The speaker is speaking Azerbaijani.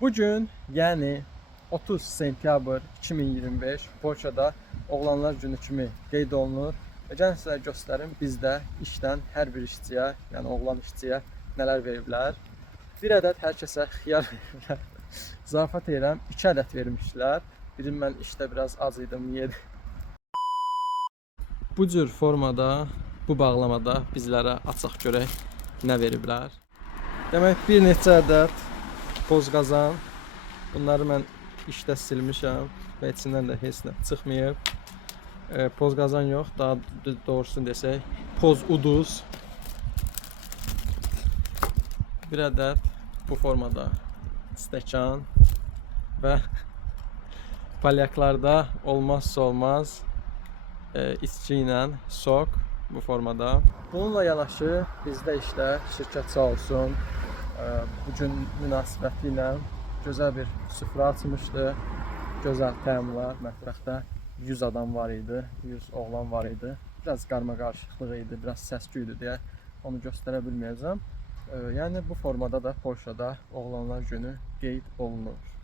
Bugün, yəni 30 sentyabr 2025 Polşada Oğlanlar Günü kimi qeyd olunur. Və gəlin sizlərə göstərim bizdə işdən hər bir işçiyə, yəni oğlan işçiyə nələr veriblər. Bir ədəd hər kəsə xiyar veriblər. Zarafat edirəm, 2 ədəd vermişlər. Birim mən işdə biraz az idim, yedim. Bu cür formada, bu bağlamada bizlərə açıq görək nə veriblər. Demək bir neçə ədəd boz qazan. Bunları mən işdə silmişəm və içindən də heç nə çıxmayıb. Poz qazan yox, daha doğrusunu desək, poz uduz. Bir ədəd bu formada stəkan və palyaklarda olmazsa olmaz içki ilə sok bu formada. Bununla yanaşı bizdə işdə şirkət sağ olsun bugün münasibəti ilə gözəl bir süfrə açmışdı. Gözəl təamlar, mətbəxdə 100 adam var idi, 100 oğlan var idi. Biraz qarma-qarışıqlıq idi, biraz səs-küy idi deyə onu göstərə bilməyəcəm. Yəni bu formada da Polşada Oğlanlar Günü qeyd olunur.